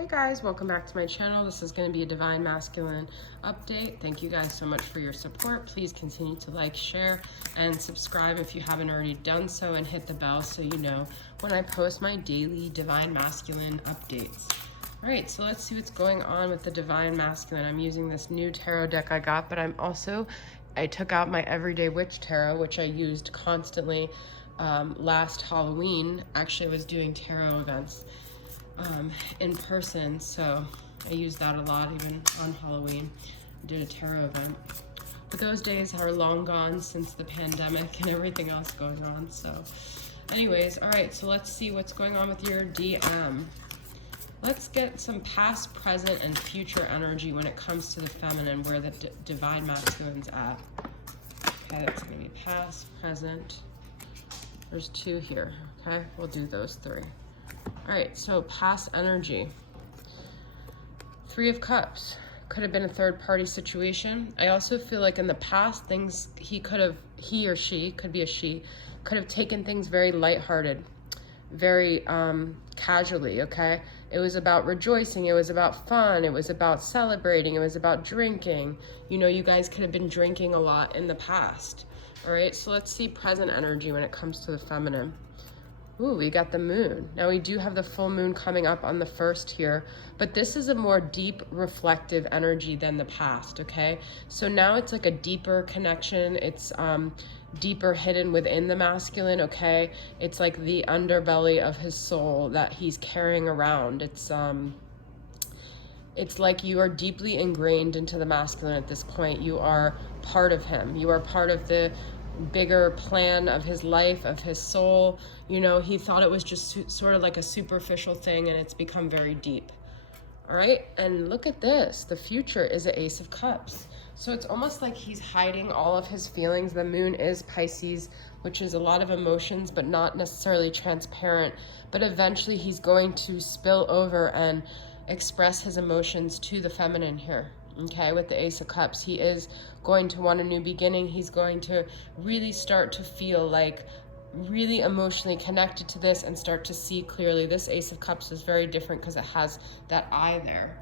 Hey guys, welcome back to my channel. This is going to be a Divine Masculine update. Thank you guys so much for your support. Please continue to like, share, and subscribe if you haven't already done so, and hit the bell so you know when I post my daily Divine Masculine updates. All right, so let's see what's going on with the Divine Masculine. I'm using this new tarot deck I got, but I took out my Everyday Witch Tarot, which I used constantly last Halloween. Actually, I was doing tarot events in person, so I used that a lot even on Halloween. I did a tarot event, but those days are long gone since the pandemic and everything else going on. So anyways, all right, so let's see what's going on with your DM. Let's get some past, present, and future energy when it comes to the feminine, where the Divine Masculine's at. Okay, that's gonna be past, present. There's two here, okay? We'll do those three. All right, so past energy. Three of Cups. Could have been a third-party situation. I also feel like in the past, he or she, could be a she, could have taken things very lighthearted, very casually, okay? It was about rejoicing, it was about fun, it was about celebrating, it was about drinking. You know, you guys could have been drinking a lot in the past. All right, so let's see present energy when it comes to the feminine. Ooh, we got the moon. Now we do have the full moon coming up on the 1st here, but this is a more deep, reflective energy than the past, okay? So now it's like a deeper connection. It's deeper hidden within the masculine, okay? It's like the underbelly of his soul that he's carrying around. It's like you are deeply ingrained into the masculine at this point. You are part of him. You are part of the bigger plan of his life, of his soul. You know, he thought it was just sort of like a superficial thing, and it's become very deep. All right, and look at this. The future is an Ace of Cups. So it's almost like he's hiding all of his feelings. The moon is Pisces, which is a lot of emotions, but not necessarily transparent. But eventually he's going to spill over and express his emotions to the feminine here. Okay, with the Ace of Cups, he is going to want a new beginning. He's going to really start to feel like really emotionally connected to this and start to see clearly. This Ace of Cups is very different because it has that eye there.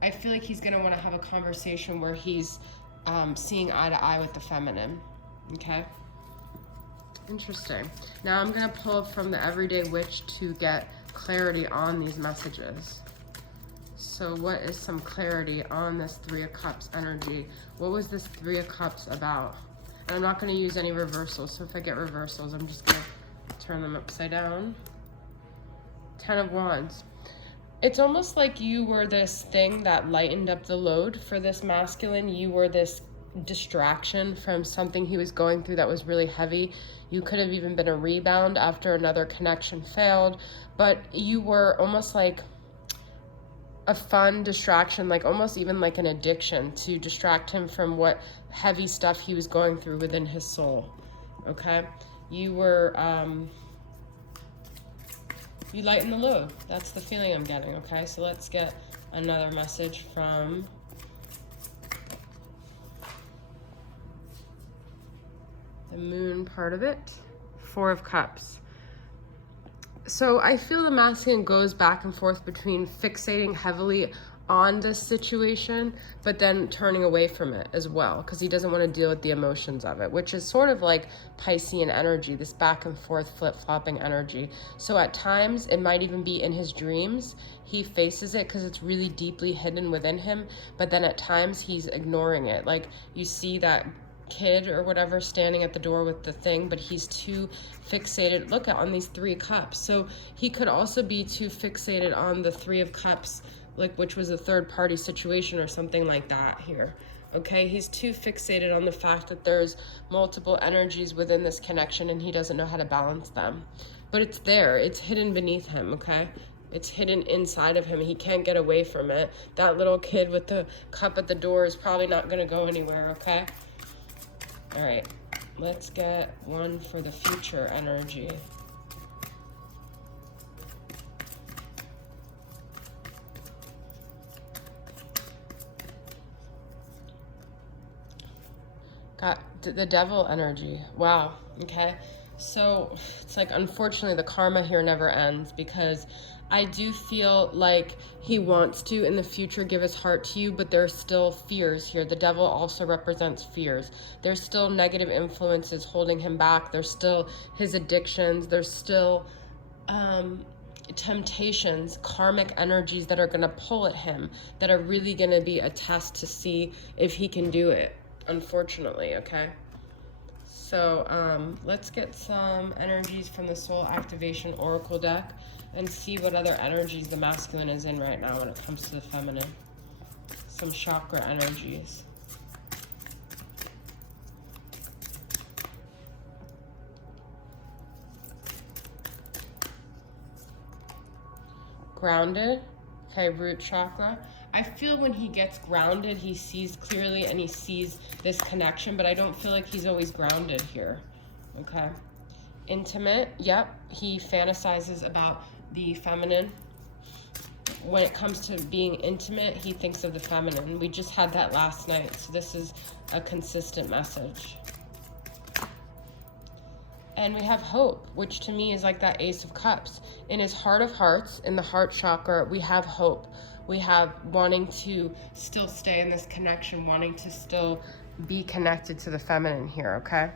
I feel like he's going to want to have a conversation where he's seeing eye to eye with the feminine. Okay, interesting. Now I'm going to pull from the Everyday Witch to get clarity on these messages. So what is some clarity on this Three of Cups energy? What was this Three of Cups about? And I'm not going to use any reversals, so if I get reversals, I'm just going to turn them upside down. 10 of Wands. It's almost like you were this thing that lightened up the load for this masculine. You were this distraction from something he was going through that was really heavy. You could have even been a rebound after another connection failed, but you were almost like a fun distraction, like almost even like an addiction to distract him from what heavy stuff he was going through within his soul. Okay, you were you lighten the load. That's the feeling I'm getting. Okay, so let's get another message from the moon part of it. 4 of Cups. So I feel the masculine goes back and forth between fixating heavily on this situation, but then turning away from it as well, because he doesn't want to deal with the emotions of it, which is sort of like Piscean energy, this back and forth flip-flopping energy. So at times it might even be in his dreams. He faces it because it's really deeply hidden within him, but then at times he's ignoring it. Like you see that kid or whatever standing at the door with the thing, but he's too fixated. Look at on these 3 cups. So he could also be too fixated on the 3 of Cups, like which was a third party situation or something like that here. Okay, he's too fixated on the fact that there's multiple energies within this connection and he doesn't know how to balance them. But it's there, it's hidden beneath him, okay? It's hidden inside of him. He can't get away from it. That little kid with the cup at the door is probably not gonna go anywhere, okay? All right, let's get one for the future energy. Got the devil energy. Wow, okay. So it's like, unfortunately, the karma here never ends, because I do feel like he wants to in the future give his heart to you, but there's still fears here. The devil also represents fears. There's still negative influences holding him back. There's still his addictions. There's still temptations, karmic energies that are going to pull at him, that are really going to be a test to see if he can do it, unfortunately, okay? So let's get some energies from the Soul Activation Oracle deck and see what other energies the masculine is in right now when it comes to the feminine. Some chakra energies. Grounded. Okay, root chakra. I feel when he gets grounded, he sees clearly and he sees this connection, but I don't feel like he's always grounded here. Okay. Intimate. Yep. He fantasizes about the feminine. When it comes to being intimate, he thinks of the feminine. We just had that last night, so this is a consistent message. And we have hope, which to me is like that Ace of Cups. In his heart of hearts, in the heart chakra, we have hope. We have wanting to still stay in this connection, wanting to still be connected to the feminine here, okay?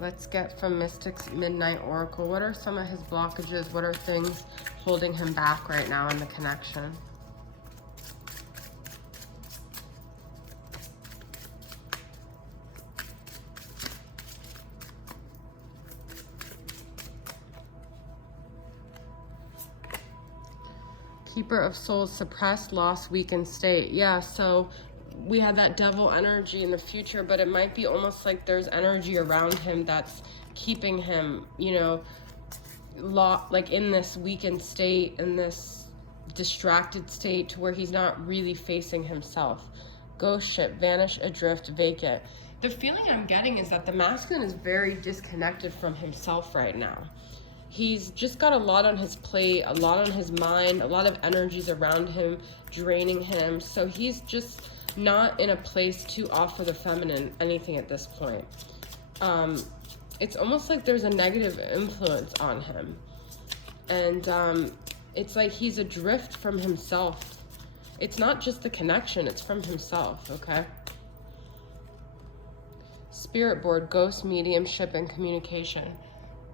Let's get from Mystic's Midnight Oracle. What are some of his blockages? What are things holding him back right now in the connection? Keeper of Souls, suppressed, lost, weakened state. Yeah, so we had that devil energy in the future, but it might be almost like there's energy around him that's keeping him, you know, like in this weakened state, in this distracted state, to where he's not really facing himself. Ghost ship, vanish, adrift, vacant. The feeling I'm getting is that the masculine is very disconnected from himself right now. He's just got a lot on his plate, a lot on his mind, a lot of energies around him draining him. So he's just not in a place to offer the feminine anything at this point. It's almost like there's a negative influence on him. And it's like he's adrift from himself. It's not just the connection, it's from himself, okay? Spirit board, ghost, mediumship, and communication.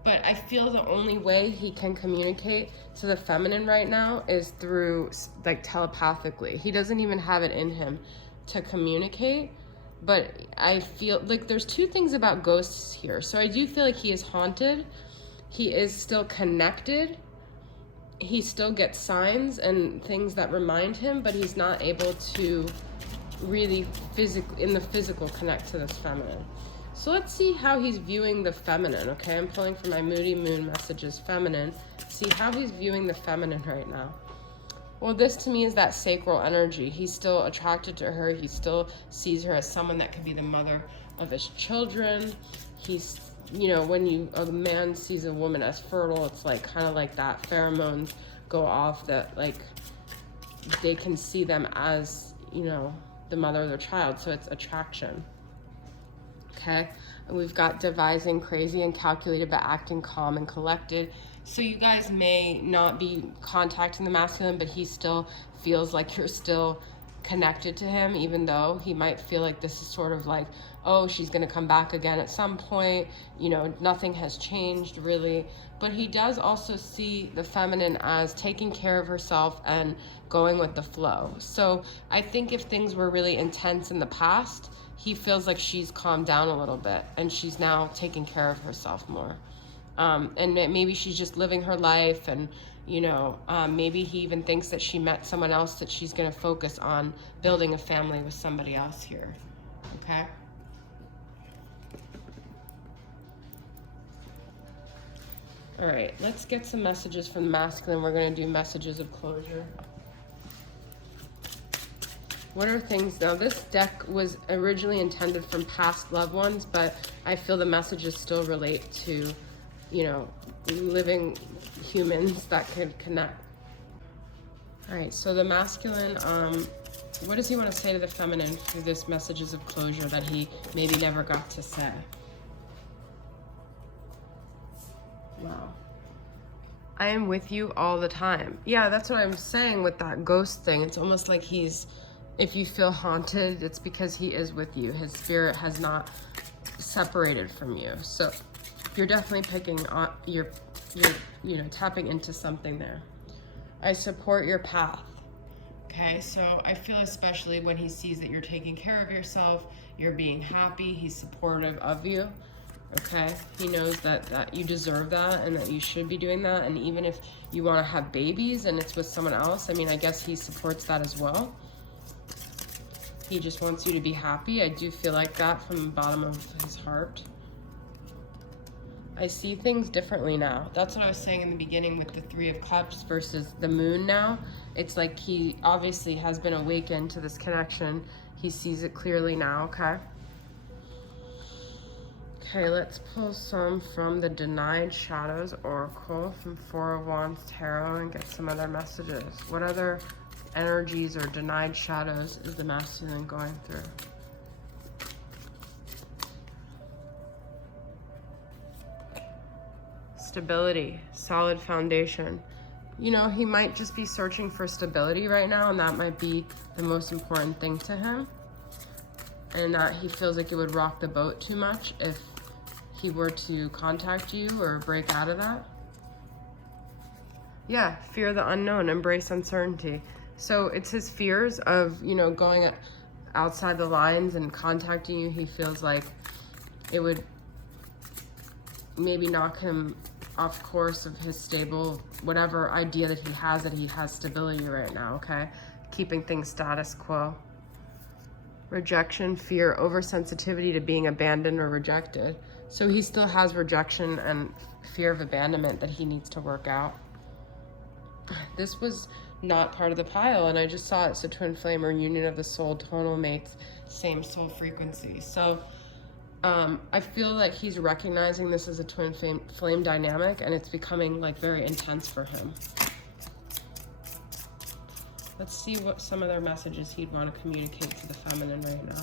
But I feel the only way he can communicate to the feminine right now is through, like, telepathically. He doesn't even have it in him to communicate. But I feel like there's two things about ghosts here. So I do feel like he is haunted. He is still connected. He still gets signs and things that remind him, but he's not able to really in the physical connect to this feminine. So let's see how he's viewing the feminine, okay? I'm pulling from my Moody Moon messages, feminine. See how he's viewing the feminine right now. Well, this to me is that sacral energy. He's still attracted to her. He still sees her as someone that could be the mother of his children. He's, you know, when a man sees a woman as fertile, it's like kind of like that pheromones go off, that like they can see them as, you know, the mother of their child. So it's attraction. Okay, and we've got devising, crazy and calculated, but acting calm and collected. So you guys may not be contacting the masculine, but he still feels like you're still connected to him, even though he might feel like this is sort of like, oh, she's going to come back again at some point. You know, nothing has changed really. But he does also see the feminine as taking care of herself and going with the flow. So I think if things were really intense in the past, he feels like she's calmed down a little bit and she's now taking care of herself more. And maybe she's just living her life, and, you know, maybe he even thinks that she met someone else, that she's going to focus on building a family with somebody else here. Okay? All right, let's get some messages from the masculine. We're going to do messages of closure. What are things, now this deck was originally intended from past loved ones, but I feel the messages still relate to, you know, living humans that could connect. All right, so the masculine, what does he want to say to the feminine through this messages of closure that he maybe never got to say? Wow. I am with you all the time. Yeah, that's what I'm saying with that ghost thing. It's almost like if you feel haunted, it's because he is with you. His spirit has not separated from you. So you're definitely picking on, you're tapping into something there. I support your path. Okay, so I feel especially when he sees that you're taking care of yourself, you're being happy, he's supportive of you. Okay, he knows that you deserve that and that you should be doing that. And even if you want to have babies and it's with someone else, I mean, I guess he supports that as well. He just wants you to be happy. I do feel like that from the bottom of his heart. I see things differently now. That's what I was saying in the beginning with the Three of Cups versus the Moon now. It's like he obviously has been awakened to this connection. He sees it clearly now, okay? Okay, let's pull some from the Denied Shadows Oracle from Four of Wands Tarot and get some other messages. What other energies or denied shadows is the masculine going through? Stability, solid foundation. You know, he might just be searching for stability right now, and that might be the most important thing to him. And that he feels like it would rock the boat too much if he were to contact you or break out of that. Yeah, fear the unknown, embrace uncertainty. So it's his fears of, you know, going outside the lines and contacting you. He feels like it would maybe knock him off course of his stable, whatever idea that he has stability right now, okay? Keeping things status quo. Rejection, fear, oversensitivity to being abandoned or rejected. So he still has rejection and fear of abandonment that he needs to work out. This was not part of the pile, and I just saw it. So twin flame or union of the soul, tonal mates, same soul frequency. So I feel like he's recognizing this as a twin flame dynamic, and it's becoming like very intense for him. Let's see what some other messages he'd want to communicate to the feminine right now.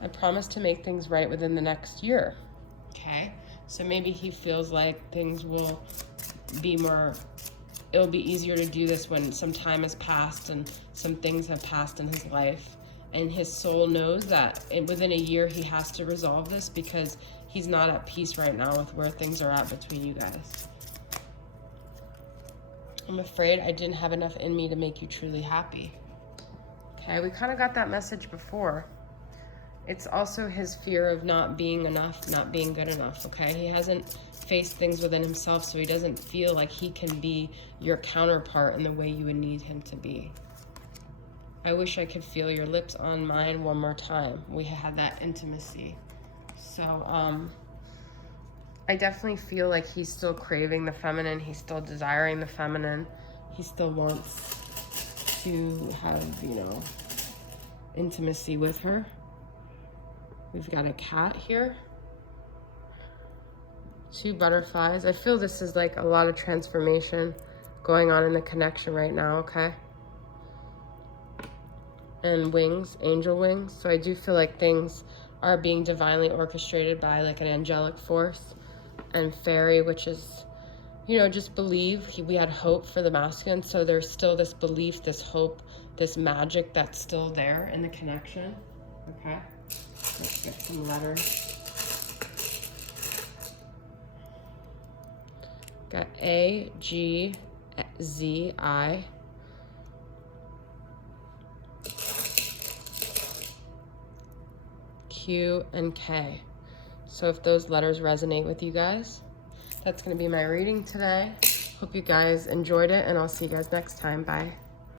I promise to make things right within the next year. Okay, so maybe he feels like things will be more, it'll be easier to do this when some time has passed and some things have passed in his life. And his soul knows that within a year he has to resolve this because he's not at peace right now with where things are at between you guys. I'm afraid I didn't have enough in me to make you truly happy. Okay, we kind of got that message before. It's also his fear of not being enough, not being good enough, okay? He hasn't faced things within himself, so he doesn't feel like he can be your counterpart in the way you would need him to be. I wish I could feel your lips on mine one more time. We had that intimacy. So, I definitely feel like he's still craving the feminine. He's still desiring the feminine. He still wants to have, you know, intimacy with her. We've got a cat here. 2 butterflies. I feel this is like a lot of transformation going on in the connection right now, okay? And wings, angel wings. So I do feel like things are being divinely orchestrated by like an angelic force. And fairy, which is, you know, just believe. We had hope for the masculine, so there's still this belief, this hope, this magic that's still there in the connection, okay? Let's get some letters. Got A, G, Z, I. Q, and K. So if those letters resonate with you guys, that's going to be my reading today. Hope you guys enjoyed it, and I'll see you guys next time. Bye.